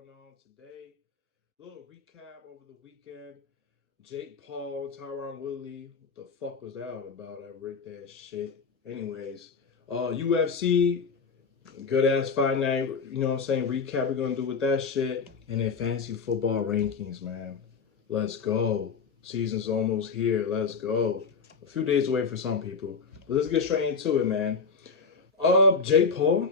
going on today. Little recap over the weekend. Jake Paul, Tyron Woodley. What the fuck was that all about? I rigged that shit. Anyways, UFC, good ass fight night. You know what I'm saying? Recap we're gonna do with that shit. And then fantasy football rankings, man. Let's go. Season's almost here. Let's go. A few days away for some people. But let's get straight into it, man. Jake Paul.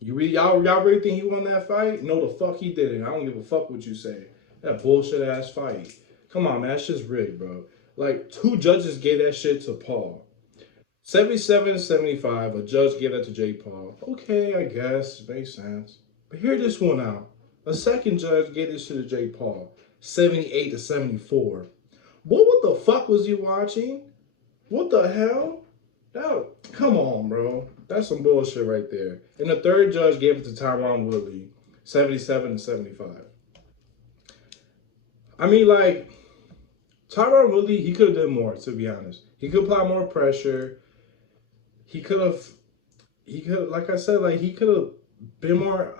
Y'all really think he won that fight? No, the fuck he didn't. I don't give a fuck what you say. That bullshit ass fight. Come on, man, that's just rigged, bro. Like two judges gave that shit to Paul. 77-75, a judge gave that to Jake Paul. Okay, I guess makes sense. But hear this one out. A second judge gave this shit to Jake Paul. 78-74. Boy, what the fuck was you watching? What the hell? That, come on, bro. That's some bullshit right there. And the third judge gave it to Tyron Woodley, 77-75. I mean, like, Tyron Woodley, he could have done more, to be honest. He could apply more pressure. Like I said, like, he could have been more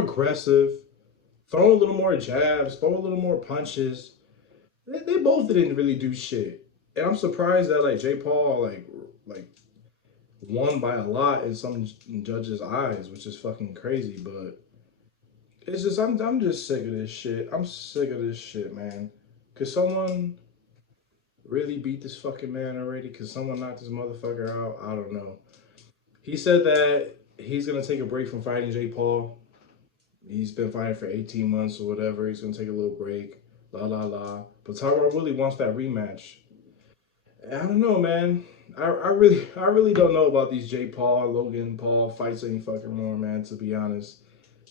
aggressive, throw a little more jabs, throw a little more punches. They both didn't really do shit. And I'm surprised that, like, Jay Paul, like won by a lot in some judges' eyes, which is fucking crazy. But it's just I'm just sick of this shit. I'm sick of this shit, man. Could someone really beat this fucking man already? Could someone knock this motherfucker out? I don't know. He said that he's gonna take a break from fighting Jake Paul. He's been fighting for 18 months or whatever. He's gonna take a little break. La la la. But Tyron really wants that rematch. I don't know, man. I really don't know about these Jake Paul, Logan Paul fights any fucking more, man. To be honest,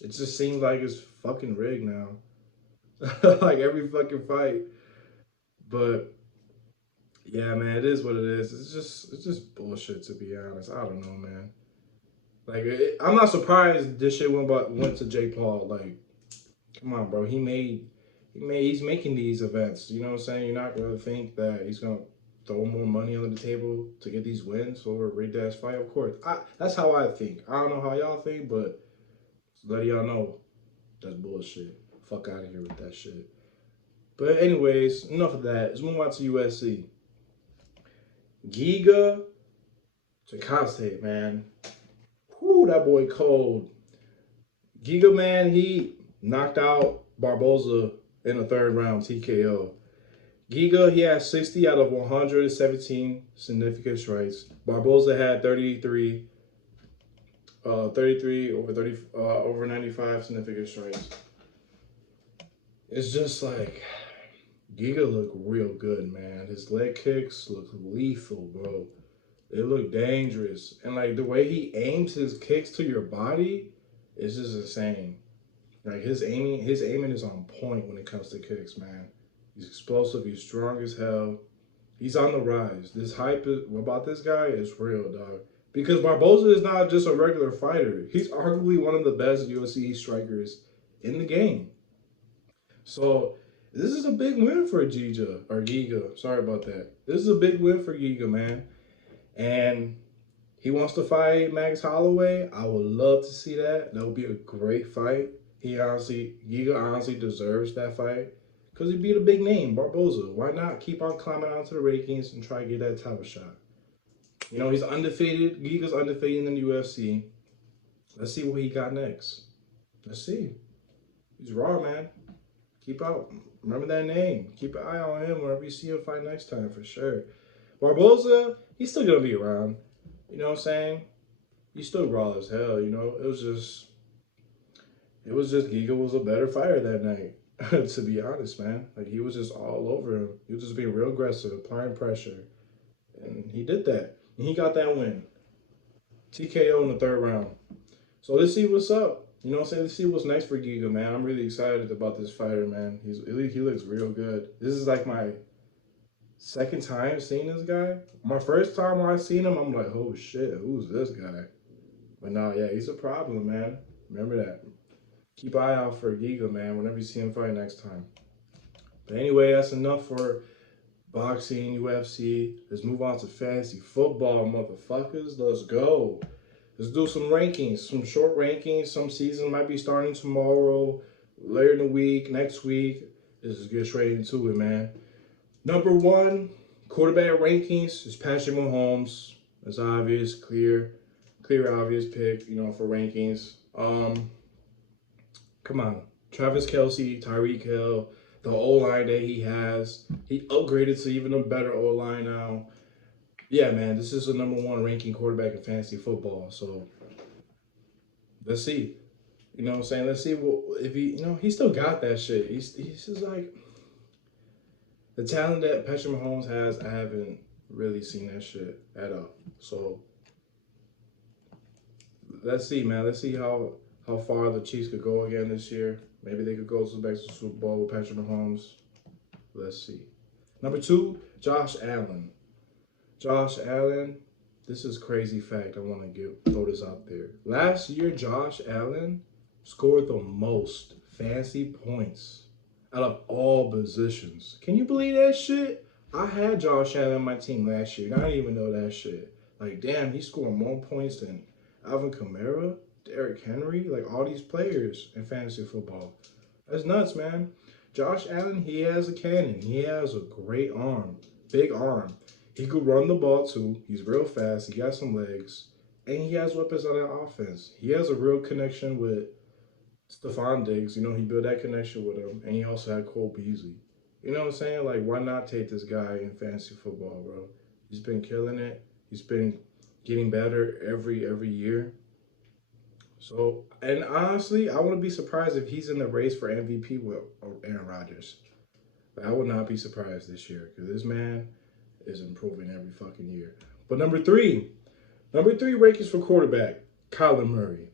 it just seems like it's fucking rigged now. Like every fucking fight. But yeah, man, it is what it is. It's just bullshit, to be honest. I don't know, man. Like I'm not surprised this shit went to Jake Paul. Like, come on, bro. He's making these events. You know what I'm saying? You're not gonna think that he's gonna throw more money on the table to get these wins over a rigged ass fight. Of course, that's how I think. I don't know how y'all think, but let y'all know that's bullshit. Fuck out of here with that shit. But anyways, enough of that. Let's move on to USC. Giga Chikadze, man. Whoo, that boy cold. Giga, man, he knocked out Barboza in the third round, TKO. Giga, he had 60 out of 117 significant strikes. Barboza had 33 over 30, over 95 significant strikes. It's just like Giga looked real good, man. His leg kicks look lethal, bro. They look dangerous, and like the way he aims his kicks to your body is just insane. Like his aiming is on point when it comes to kicks, man. He's explosive. He's strong as hell. He's on the rise. This hype about this guy is real, dog. Because Barboza is not just a regular fighter. He's arguably one of the best UFC strikers in the game. So this is a big win for Giga. Sorry about that. This is a big win for Giga, man. And he wants to fight Max Holloway. I would love to see that. That would be a great fight. Giga honestly deserves that fight. Because he beat a big name, Barboza. Why not keep on climbing onto the rankings and try to get that title shot? You know, he's undefeated. Giga's undefeated in the UFC. Let's see what he got next. Let's see. He's raw, man. Keep out. Remember that name. Keep an eye on him whenever you see him fight next time, for sure. Barboza, he's still going to be around. You know what I'm saying? He's still raw as hell, you know? It was just Giga was a better fighter that night. To be honest, man. Like, he was just all over him. He was just being real aggressive, applying pressure. And he did that. And he got that win. TKO in the third round. So let's see what's up. You know what I'm saying? Let's see what's next for Giga, man. I'm really excited about this fighter, man. He looks real good. This is like my second time seeing this guy. My first time when I seen him, I'm like, oh shit, who's this guy? But no, yeah, he's a problem, man. Remember that. Keep an eye out for Giga, man, whenever you see him fight next time. But anyway, that's enough for boxing, UFC. Let's move on to fantasy football, motherfuckers. Let's go. Let's do some rankings, some short rankings. Some season might be starting tomorrow, later in the week, next week. Let's just get straight into it, man. Number one, quarterback rankings is Patrick Mahomes. It's obvious, obvious pick, for rankings. Come on. Travis Kelce, Tyreek Hill, the O-line that he has. He upgraded to even a better O-line now. Yeah, man, this is the number one ranking quarterback in fantasy football. So let's see. You know what I'm saying? Let's see if he still got that shit. He's just like the talent that Patrick Mahomes has. I haven't really seen that shit at all. So let's see, man. Let's see how far the Chiefs could go again this year. Maybe they could go back to the Super Bowl with Patrick Mahomes. Let's see. Number two, Josh Allen. Josh Allen, this is crazy fact. I want to throw this out there. Last year, Josh Allen scored the most fantasy points out of all positions. Can you believe that shit? I had Josh Allen on my team last year, and I didn't even know that shit. Like, damn, he scored more points than Alvin Kamara, Derrick Henry, like all these players in fantasy football. That's nuts, man. Josh Allen, he has a cannon. He has a great arm, big arm. He could run the ball too. He's real fast. He got some legs. And he has weapons on that offense. He has a real connection with Stephon Diggs. He built that connection with him. And he also had Cole Beasley. You know what I'm saying? Like, why not take this guy in fantasy football, bro? He's been killing it. He's been getting better every year. So, and honestly, I wouldn't be surprised if he's in the race for MVP with Aaron Rodgers. I would not be surprised this year because this man is improving every fucking year. But number three rankings for quarterback, Kyler Murray.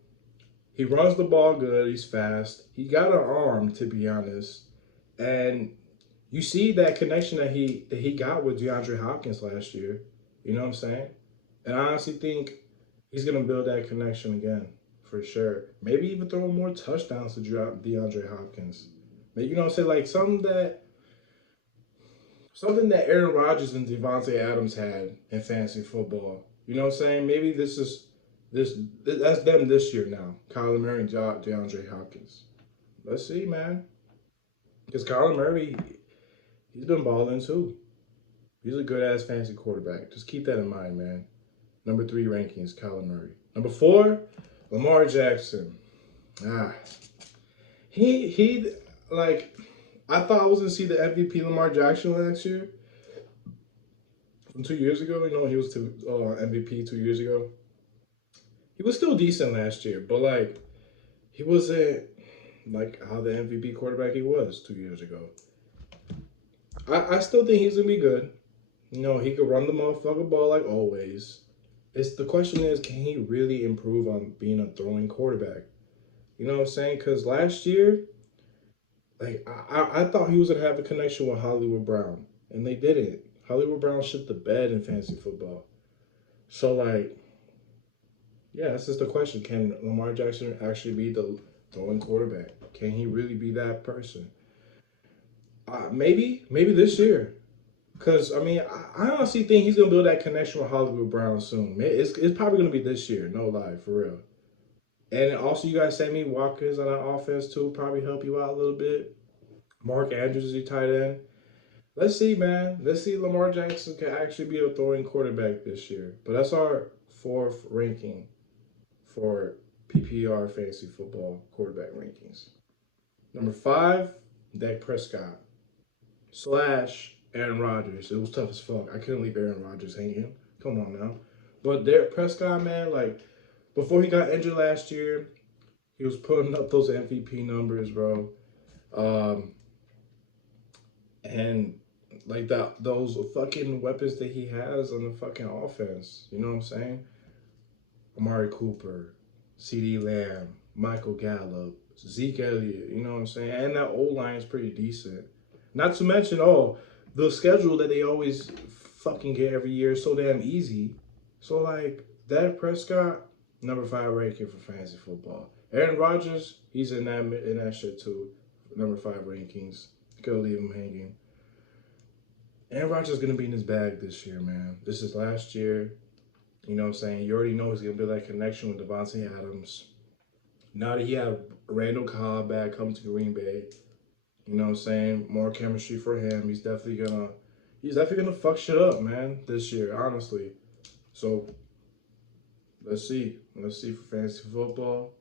He runs the ball good. He's fast. He got an arm, to be honest. And you see that connection that he got with DeAndre Hopkins last year. You know what I'm saying? And I honestly think he's gonna build that connection again for sure. Maybe even throw more touchdowns to DeAndre Hopkins. Maybe, you know what I'm saying? Like something that Aaron Rodgers and Devontae Adams had in fantasy football. You know what I'm saying? Maybe that's them this year now. Kyler Murray and DeAndre Hopkins. Let's see, man. Because Kyler Murray, he's been balling too. He's a good ass fantasy quarterback. Just keep that in mind, man. Number three rankings, Kyler Murray. Number four, Lamar Jackson. He like I thought I was gonna see the MVP Lamar Jackson last year. From 2 years ago, he was to MVP 2 years ago. He was still decent last year, but like he wasn't like how the MVP quarterback he was 2 years ago. I still think he's gonna be good. He could run the motherfucker ball like always. The question is, can he really improve on being a throwing quarterback? You know what I'm saying? Because last year, like I thought he was gonna have a connection with Hollywood Brown, and they didn't. Hollywood Brown shit the bed in fantasy football. So like, yeah, that's just the question: can Lamar Jackson actually be the throwing quarterback? Can he really be that person? Maybe this year. Because, I honestly think he's going to build that connection with Hollywood Brown soon. It's probably going to be this year, no lie, for real. And also, you guys Sammy Watkins on that offense, too, probably help you out a little bit. Mark Andrews is your tight end. Let's see, man. Let's see if Lamar Jackson can actually be a throwing quarterback this year. But that's our fourth ranking for PPR fantasy football quarterback rankings. Number 5, Dak Prescott / Aaron Rodgers. It was tough as fuck. I couldn't leave Aaron Rodgers hanging. Come on now. But Dak Prescott, man, like before he got injured last year, he was putting up those MVP numbers, bro. And like those fucking weapons that he has on the fucking offense. You know what I'm saying? Amari Cooper, CeeDee Lamb, Michael Gallup, Zeke Elliott. You know what I'm saying? And that O-line is pretty decent. Not to mention, the schedule that they always fucking get every year is so damn easy. So, like, Dak Prescott, number 5 ranking for fantasy football. Aaron Rodgers, he's in that shit too. Number 5 rankings. Gotta leave him hanging. Aaron Rodgers is gonna be in his bag this year, man. This is last year. You know what I'm saying? You already know he's gonna build that connection with Devontae Adams. Now that he had Randall Cobb back come to Green Bay, you know what I'm saying? More chemistry for him. He's definitely gonna fuck shit up, man, this year, honestly. So let's see. Let's see for fantasy football.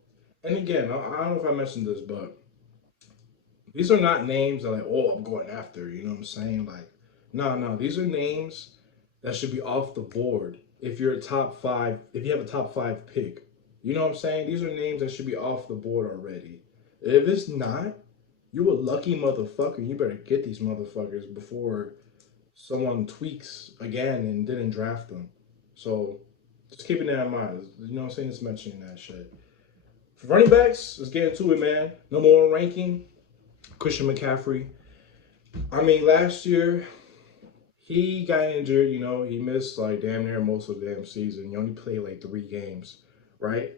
And again, I don't know if I mentioned this, but these are not names that like, oh, I'm going after. You know what I'm saying? Like, no, no. These are names that should be off the board if you're a top five, if you have a top five pick. You know what I'm saying? These are names that should be off the board already. If it's not, you a lucky motherfucker. You better get these motherfuckers before someone tweaks again and didn't draft them. So just keeping that in mind. You know what I'm saying? Just mentioning that shit. For running backs, let's get into it, man. Number one ranking, Christian McCaffrey. I mean, last year he got injured. You know, he missed like damn near most of the damn season. He only played like 3 games, right?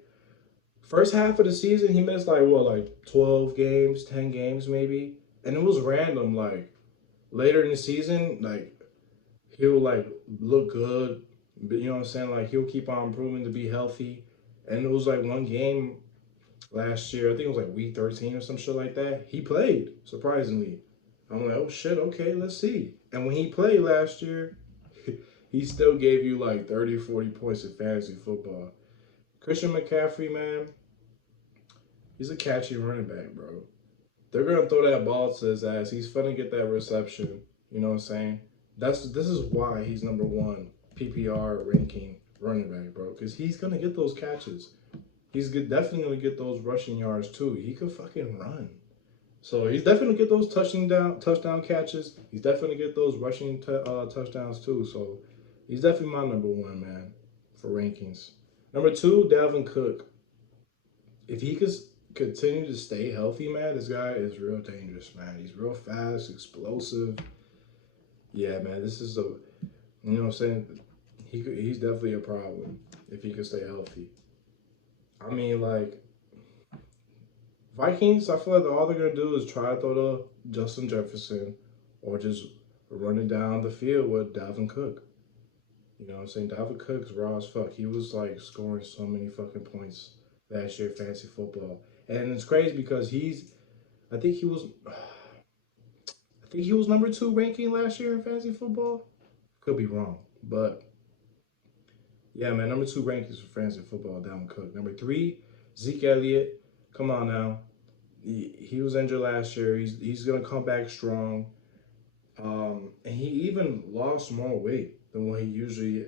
First half of the season, he missed like what, like 12 games, 10 games maybe, and it was random. Like later in the season, like he'll like look good, but you know what I'm saying? Like he'll keep on improving to be healthy, and it was like one game last year. I think it was like week 13 or some shit like that. He played surprisingly. I'm like, oh shit, okay, let's see. And when he played last year, he still gave you like 30, 40 points in fantasy football. Christian McCaffrey, man, he's a catchy running back, bro. They're gonna throw that ball to his ass. He's gonna get that reception. You know what I'm saying? This is why he's number one PPR ranking running back, bro. Because he's gonna get those catches. He's definitely gonna get those rushing yards too. He could fucking run. So he's definitely gonna get those touchdown catches. He's definitely gonna get those rushing touchdowns too. So he's definitely my number one, man, for rankings. Number two, Dalvin Cook. If he could continue to stay healthy, man, this guy is real dangerous, man. He's real fast, explosive. Yeah, man, this is you know what I'm saying? He's definitely a problem if he could stay healthy. I mean, like Vikings, I feel like all they're gonna do is try to throw to Justin Jefferson or just run it down the field with Dalvin Cook. You know what I'm saying? Dalvin Cook's raw as fuck. He was like scoring so many fucking points last year in fantasy football. And it's crazy because I think he was I think he was number two ranking last year in fantasy football. Could be wrong. But yeah, man, number two rankings for fantasy football, Dalvin Cook. Number three, Zeke Elliott. Come on now. He was injured last year. He's gonna come back strong. And he even lost more weight than what he usually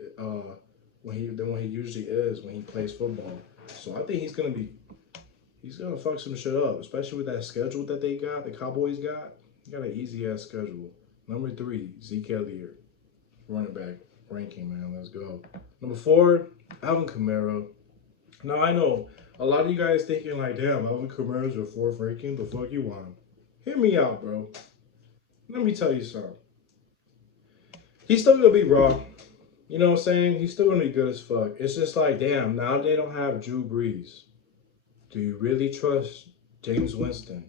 is when he plays football. So I think he's gonna fuck some shit up, especially with that schedule that they got. The Cowboys got. They got an easy ass schedule. Number three, Zeke Elliott, running back ranking, man. Let's go. Number four, Alvin Kamara. Now I know a lot of you guys thinking like, damn, Alvin Kamara's your fourth ranking. The fuck you want? Hear me out, bro. Let me tell you something. He's still gonna be raw. You know what I'm saying? He's still gonna be good as fuck. It's just like, damn, now they don't have Drew Brees. Do you really trust James Winston?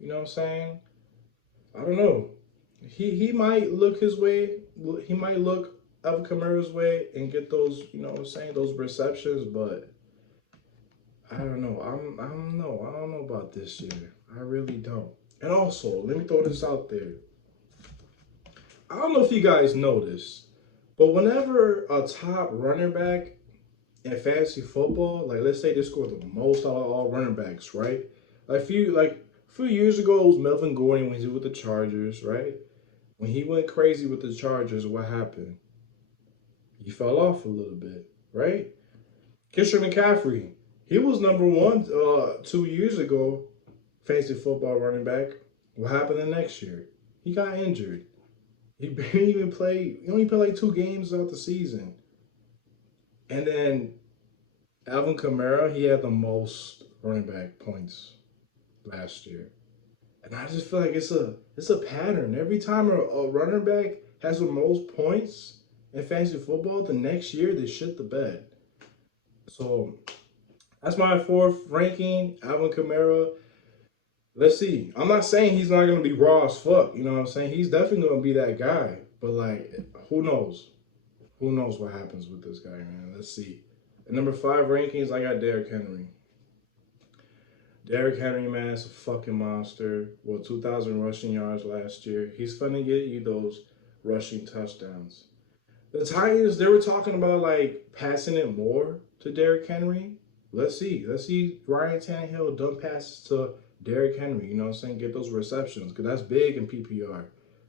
You know what I'm saying? I don't know. He might look his way. He might look Alvin Kamara's way and get those, you know what I'm saying, those receptions, but I don't know. I don't know. I don't know about this year. I really don't. And also, let me throw this out there. I don't know if you guys know this, but whenever a top running back in fantasy football, like let's say they scored the most out of all running backs, right? A few years ago, it was Melvin Gordon when he was with the Chargers, right? When he went crazy with the Chargers, what happened? He fell off a little bit, right? Christian McCaffrey, he was number one 2 years ago, fantasy football running back. What happened the next year? He got injured. He barely even played. He only played like 2 games out the season. And then Alvin Kamara, he had the most running back points last year. And I just feel like it's a pattern. Every time a running back has the most points in fantasy football, the next year they shit the bed. So that's my fourth ranking, Alvin Kamara. Let's see. I'm not saying he's not gonna be raw as fuck. You know what I'm saying? He's definitely gonna be that guy. But like, who knows? Who knows what happens with this guy, man? Let's see. At number 5 rankings, I got Derrick Henry. Derrick Henry, man, is a fucking monster. Well, 2,000 rushing yards last year. He's finna get you those rushing touchdowns. The Titans, they were talking about like passing it more to Derrick Henry. Let's see. Let's see Ryan Tannehill dump passes to Derrick Henry. You know what I'm saying? Get those receptions because that's big in PPR,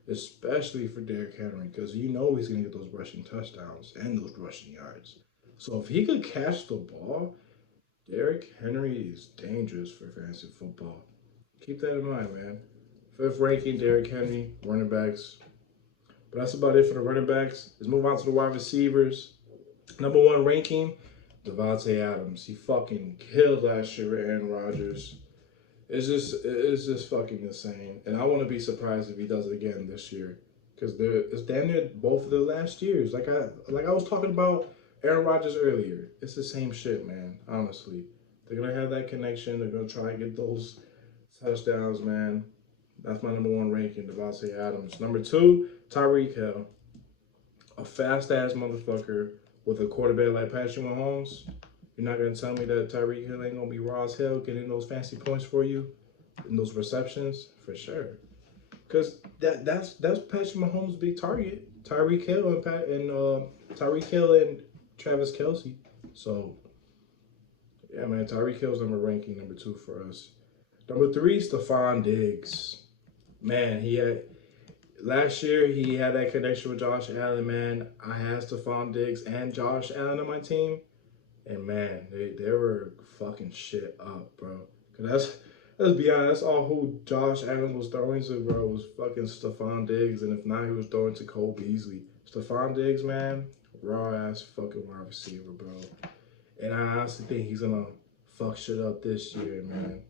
especially for Derrick Henry because you know he's going to get those rushing touchdowns and those rushing yards. So if he could catch the ball, Derrick Henry is dangerous for fantasy football. Keep that in mind, man. 5th ranking, Derrick Henry, running backs. But that's about it for the running backs. Let's move on to the wide receivers. Number 1 ranking, Davante Adams. He fucking killed last year with Aaron Rodgers. It's just fucking insane. And I want to be surprised if he does it again this year. Because it's damn near both of the last years. Like I was talking about Aaron Rodgers earlier. It's the same shit, man. Honestly. They're going to have that connection. They're going to try and get those touchdowns, man. That's my number 1 ranking, Davante Adams. Number 2, Tyreek Hill. A fast-ass motherfucker with a quarterback like Patrick Mahomes. You're not going to tell me that Tyreek Hill ain't going to be raw as hell getting those fancy points for you in those receptions? For sure. Because that's Patrick Mahomes' big target. Tyreek Hill and Travis Kelce. So, yeah, man, Tyreek Hill's ranking number 2 for us. Number 3, Stephon Diggs. Man, last year he had that connection with Josh Allen, man. I had Stephon Diggs and Josh Allen on my team. And man, they were fucking shit up, bro. Cause let's be honest, that's all who Josh Allen was throwing to, bro, was fucking Stephon Diggs. And if not, he was throwing to Cole Beasley. Stephon Diggs, man, raw ass fucking wide receiver, bro. And I honestly think he's gonna fuck shit up this year, man.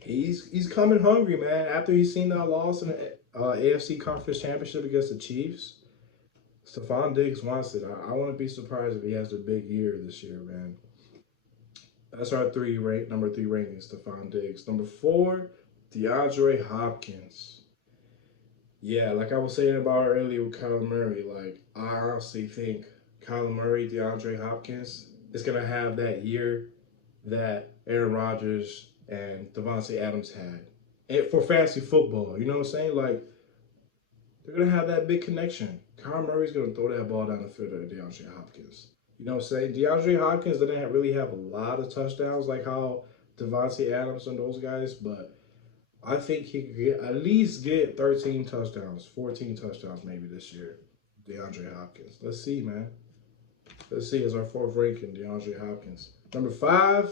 He's coming hungry, man. After he's seen that loss in the AFC Conference Championship against the Chiefs, Stephon Diggs wants it. I wouldn't be surprised if he has a big year this year, man. That's our number 3 ranking, Stephon Diggs. Number 4, DeAndre Hopkins. Yeah, like I was saying about earlier with Kyler Murray, like I honestly think Kyler Murray, DeAndre Hopkins is gonna have that year that Aaron Rodgers and Davante Adams had. And for fantasy football, you know what I'm saying? Like, they're going to have that big connection. Kyler Murray's going to throw that ball down the field to DeAndre Hopkins. You know what I'm saying? DeAndre Hopkins didn't really have a lot of touchdowns like how Davante Adams and those guys, but I think he could at least get 13 touchdowns, 14 touchdowns maybe this year. DeAndre Hopkins. Let's see, man. Let's see. It's our 4th ranking, DeAndre Hopkins. Number 5,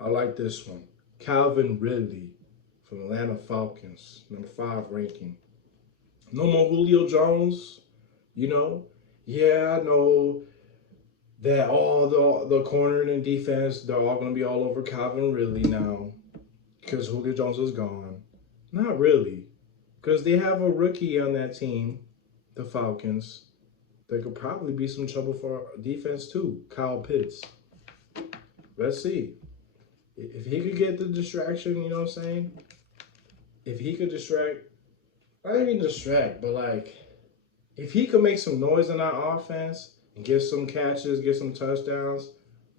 I like this one. Calvin Ridley from Atlanta Falcons, number 5 ranking. No more Julio Jones, you know. Yeah, I know that all the cornering and defense, they're all going to be all over Calvin Ridley now because Julio Jones is gone. Not really, because they have a rookie on that team, the Falcons. There could probably be some trouble for defense too, Kyle Pitts. Let's see. If he could get the distraction, you know what I'm saying? If he could distract, not even distract, but like, if he could make some noise in our offense and get some catches, get some touchdowns,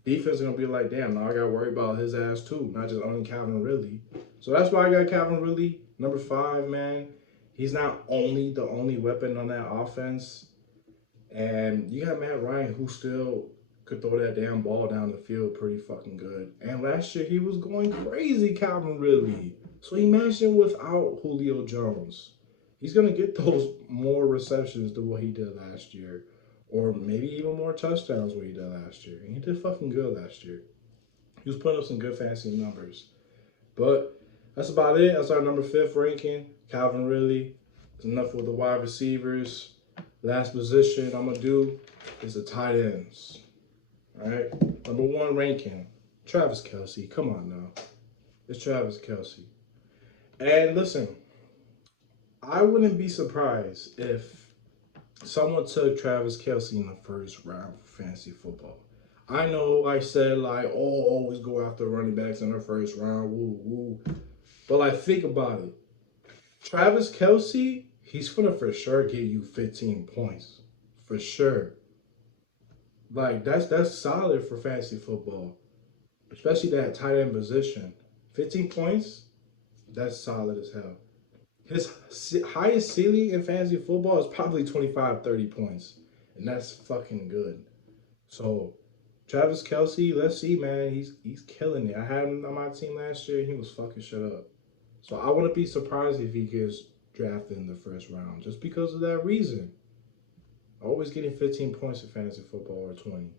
defense is going to be like, damn, now I got to worry about his ass too, not just only Calvin Ridley. So that's why I got Calvin Ridley, number 5, man. He's not only the only weapon on that offense. And you got Matt Ryan, who still could throw that damn ball down the field pretty fucking good. And last year, he was going crazy, Calvin Ridley. So imagine without Julio Jones. He's going to get those more receptions than what he did last year. Or maybe even more touchdowns than what he did last year. And he did fucking good last year. He was putting up some good fantasy numbers. But that's about it. That's our number 5th ranking. Calvin Ridley. That's enough with the wide receivers. Last position I'm going to do is the tight ends. All right. Number 1 ranking. Travis Kelce. Come on now. It's Travis Kelce. And listen, I wouldn't be surprised if someone took Travis Kelce in the 1st round for fantasy football. I know I said like, oh, always go after running backs in the 1st round. Woo, woo. But like, think about it. Travis Kelce, he's gonna for sure get you 15 points. For sure. Like that's solid for fantasy football. Especially that tight end position. 15 points, that's solid as hell. His highest ceiling in fantasy football is probably 25, 30 points. And that's fucking good. So, Travis Kelsey, let's see, man. He's killing it. I had him on my team last year. He was fucking shut up. So, I wouldn't be surprised if he gets drafted in the first round just because of that reason. Always getting 15 points in fantasy football or 20.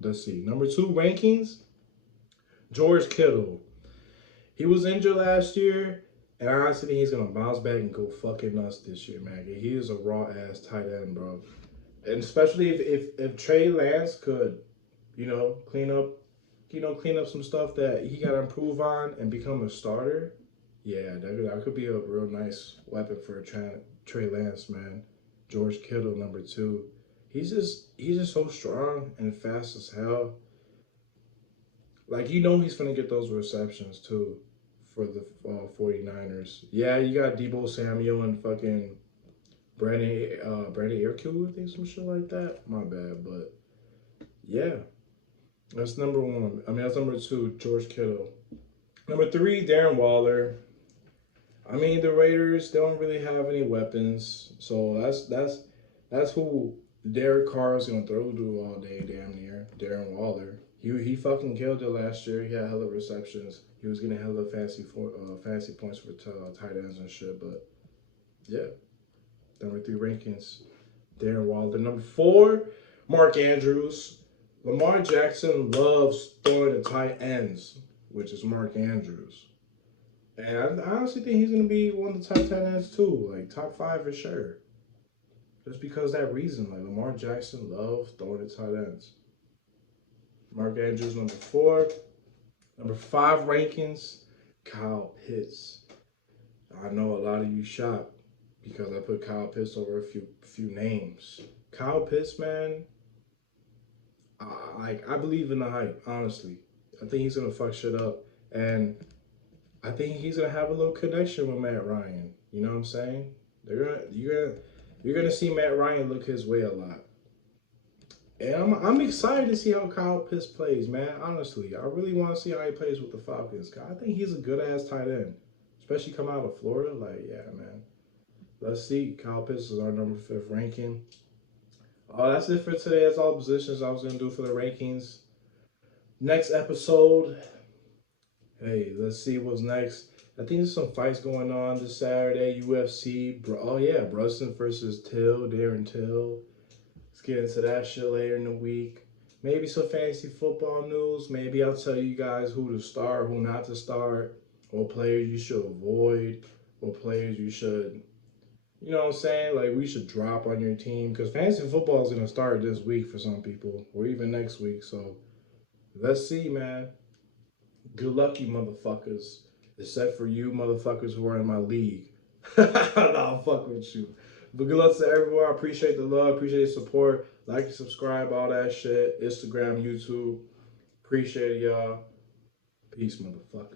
Let's see. Number 2 rankings, George Kittle. He was injured last year, and I honestly think he's gonna bounce back and go fucking nuts this year, man. He is a raw ass tight end, bro. And especially if Trey Lance could, clean up some stuff that he gotta improve on and become a starter. Yeah, that could be a real nice weapon for Trey Lance, man. George Kittle, number 2. He's just so strong and fast as hell. Like, he's going to get those receptions, too, for the 49ers. Yeah, you got Debo Samuel and fucking Brandon Airku, I think, some shit like that. My bad, but yeah. That's number 1. I mean, that's number 2, George Kittle. Number 3, Darren Waller. I mean, the Raiders, they don't really have any weapons, so that's who Derek Carr is gonna throw to all day, damn near. Darren Waller. He fucking killed it last year. He had hella receptions. He was getting hella fantasy points for tight ends and shit. But yeah, number 3 rankings, Darren Waller. Number 4, Mark Andrews. Lamar Jackson loves throwing to tight ends, which is Mark Andrews. And I honestly think he's gonna be one of the top 10 ends too, like top 5 for sure. Just because of that reason, like Lamar Jackson loves throwing to tight ends. Mark Andrews, number 4. Number 5 rankings, Kyle Pitts. I know a lot of you shocked because I put Kyle Pitts over a few names. Kyle Pitts, man, I believe in the hype, honestly. I think he's gonna fuck shit up. And I think he's gonna have a little connection with Matt Ryan. You know what I'm saying? You're gonna see Matt Ryan look his way a lot. And I'm excited to see how Kyle Pitts plays, man. Honestly, I really want to see how he plays with the Falcons. I think he's a good ass tight end, especially coming out of Florida. Like, yeah, man. Let's see. Kyle Pitts is our number 5th ranking. That's it for today. That's all positions I was gonna do for the rankings. Next episode. Hey, let's see what's next. I think there's some fights going on this Saturday. UFC. Oh yeah, Brunson versus Darren Till. Let's get into that shit later in the week. Maybe some fantasy football news. Maybe I'll tell you guys who to start, who not to start, what players you should avoid, what players you should, you know what I'm saying? Like, we should drop on your team. Because fantasy football is going to start this week for some people, or even next week. So, let's see, man. Good luck, you motherfuckers. Except for you motherfuckers who are in my league. I'll fuck with you. But good luck to everyone. I appreciate the love. Appreciate the support. Like and subscribe, all that shit. Instagram, YouTube. Appreciate it, y'all. Peace, motherfucker.